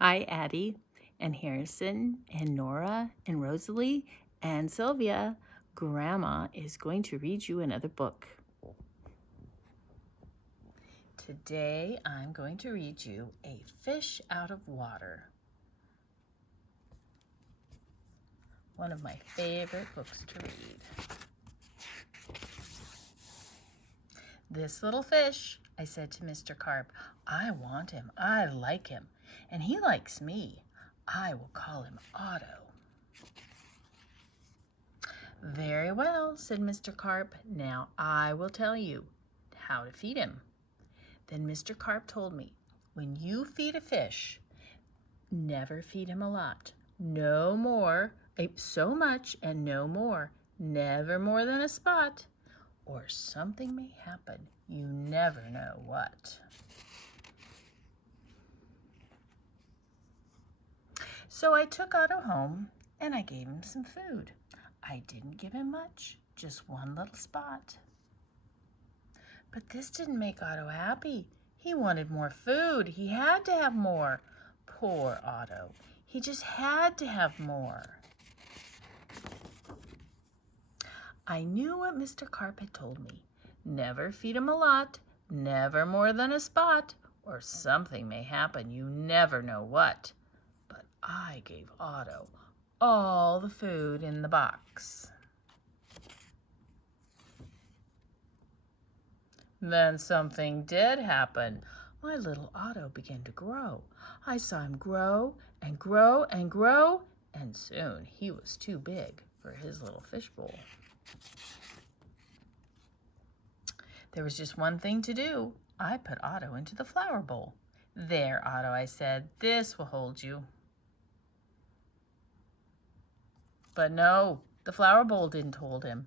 Hi, Addie and Harrison and Nora and Rosalie and Sylvia. Grandma is going to read you another book. Today I'm going to read you A Fish Out of Water. One of my favorite books to read. This little fish, I said to Mr. Carp, I want him, I like him, and he likes me. I will call him Otto. Very well, said Mr. Carp. Now I will tell you how to feed him. Then Mr. Carp told me, when you feed a fish, never feed him a lot. No more, so much and no more. Never more than a spot. Or something may happen. You never know what. So I took Otto home and I gave him some food. I didn't give him much, just one little spot. But this didn't make Otto happy. He wanted more food. He had to have more. Poor Otto. He just had to have more. I knew what Mr. Carp had told me. Never feed him a lot, never more than a spot, or something may happen. You never know what. But I gave Otto all the food in the box. Then something did happen. My little Otto began to grow. I saw him grow and grow and grow, and soon he was too big for his little fishbowl. There was just one thing to do. I put Otto into the flower bowl. There, Otto, I said, this will hold you. But no, the flower bowl didn't hold him.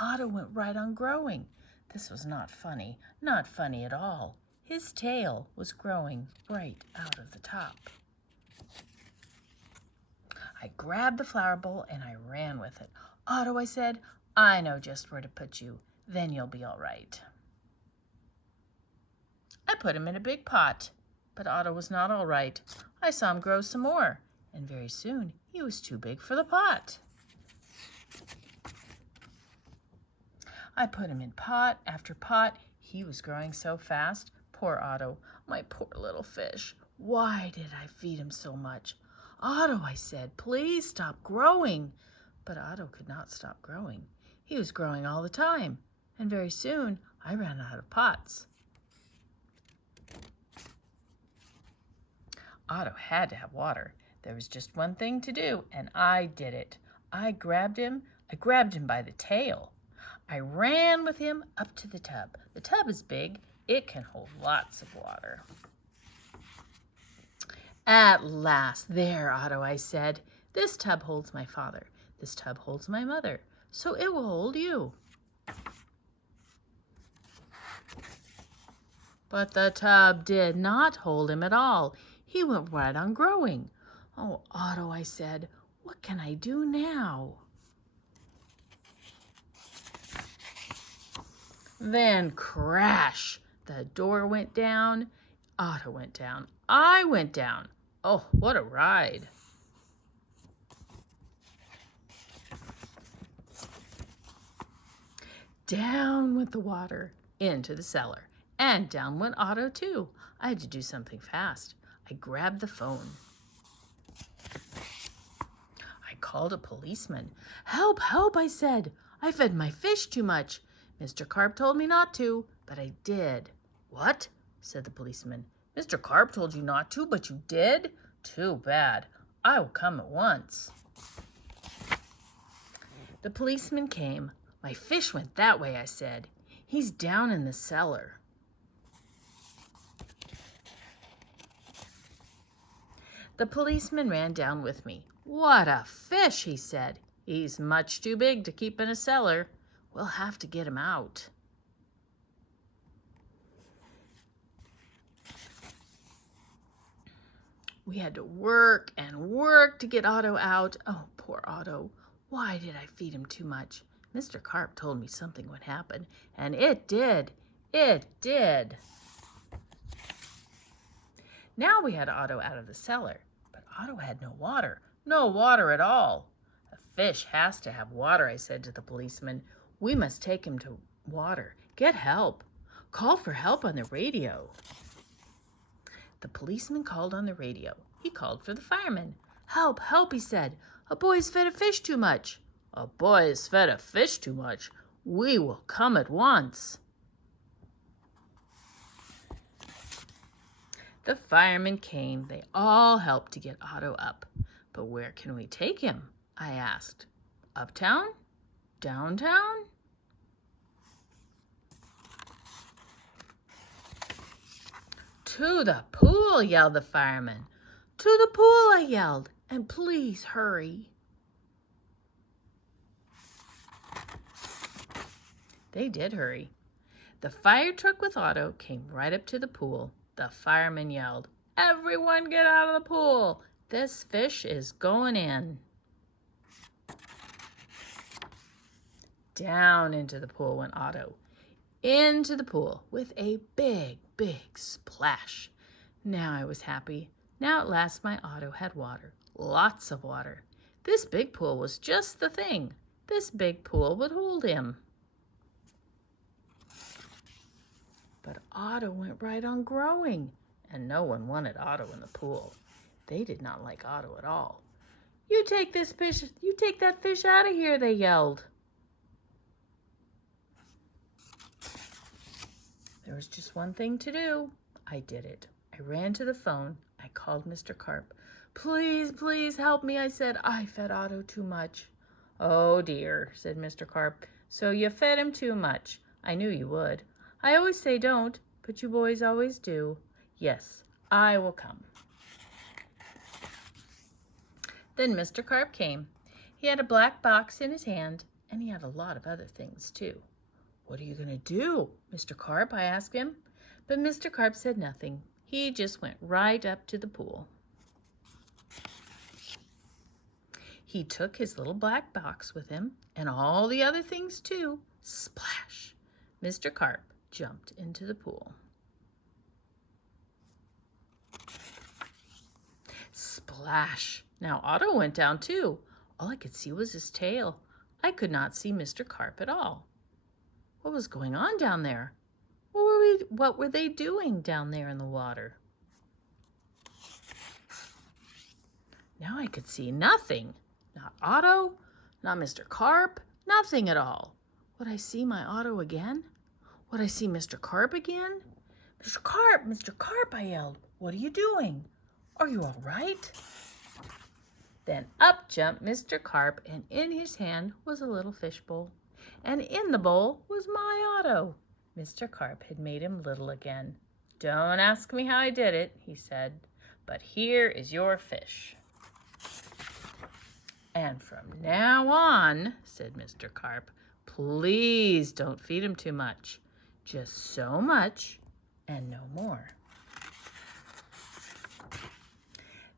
Otto went right on growing. This was not funny at all. His tail was growing right out of the top. I grabbed the flower bowl and I ran with it. Otto, I said, I know just where to put you. Then you'll be all right. I put him in a big pot, but Otto was not all right. I saw him grow some more, and very soon he was too big for the pot. I put him in pot after pot. He was growing so fast. Poor Otto, my poor little fish. Why did I feed him so much? Otto, I said, please stop growing. But Otto could not stop growing. He was growing all the time, and very soon I ran out of pots. Otto had to have water. There was just one thing to do, and I did it. I grabbed him by the tail. I ran with him up to the tub. The tub is big. It can hold lots of water. At last, there, Otto, I said. This tub holds my father. This tub holds my mother. So it will hold you. But the tub did not hold him at all. He went right on growing. Oh, Otto, I said, what can I do now? Then crash! The door went down. Otto went down. I went down. Oh, what a ride. Down went the water into the cellar. And down went Otto, too. I had to do something fast. I grabbed the phone. I called a policeman. Help, help, I said. I fed my fish too much. Mr. Carp told me not to, but I did. What? Said the policeman. Mr. Carp told you not to, but you did? Too bad. I will come at once. The policeman came. My fish went that way, I said. He's down in the cellar. The policeman ran down with me. What a fish, he said. He's much too big to keep in a cellar. We'll have to get him out. We had to work and work to get Otto out. Oh, poor Otto. Why did I feed him too much? Mr. Carp told me something would happen, and it did. It did. Now we had Otto out of the cellar, but Otto had no water. No water at all. A fish has to have water, I said to the policeman. We must take him to water. Get help. Call for help on the radio. The policeman called on the radio. He called for the fireman. Help, help, he said. A boy's fed a fish too much. A boy has fed a fish too much. We will come at once. The firemen came. They all helped to get Otto up. But where can we take him? I asked. Uptown? Downtown? To the pool, yelled the fireman. To the pool, I yelled, and please hurry. They did hurry. The fire truck with Otto came right up to the pool. The fireman yelled, Everyone get out of the pool. This fish is going in. Down into the pool went Otto. Into the pool with a big, big splash. Now I was happy. Now at last my Otto had water. Lots of water. This big pool was just the thing. This big pool would hold him. But Otto went right on growing, and no one wanted Otto in the pool. They did not like Otto at all. You take that fish out of here, they yelled. There was just one thing to do. I did it. I ran to the phone. I called Mr. Carp. Please, please help me, I said. I fed Otto too much. Oh dear, said Mr. Carp. So you fed him too much. I knew you would. I always say don't, but you boys always do. Yes, I will come. Then Mr. Carp came. He had a black box in his hand, and he had a lot of other things too. What are you going to do, Mr. Carp? I asked him. But Mr. Carp said nothing. He just went right up to the pool. He took his little black box with him, and all the other things too. Splash! Mr. Carp jumped into the pool. Splash! Now Otto went down too. All I could see was his tail. I could not see Mr. Carp at all. What was going on down there? What were they doing down there in the water? Now I could see nothing. Not Otto, not Mr. Carp, nothing at all. Would I see my Otto again? Would I see Mr. Carp again? Mr. Carp, I yelled. What are you doing? Are you all right? Then up jumped Mr. Carp, and in his hand was a little fish bowl. And in the bowl was my Otto. Mr. Carp had made him little again. Don't ask me how I did it, he said, but here is your fish. And from now on, said Mr. Carp, please don't feed him too much. Just so much and no more.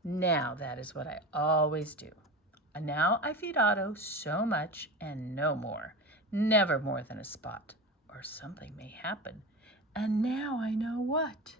Now that is what I always do. And now I feed Otto so much and no more. Never more than a spot, or something may happen. And now I know what.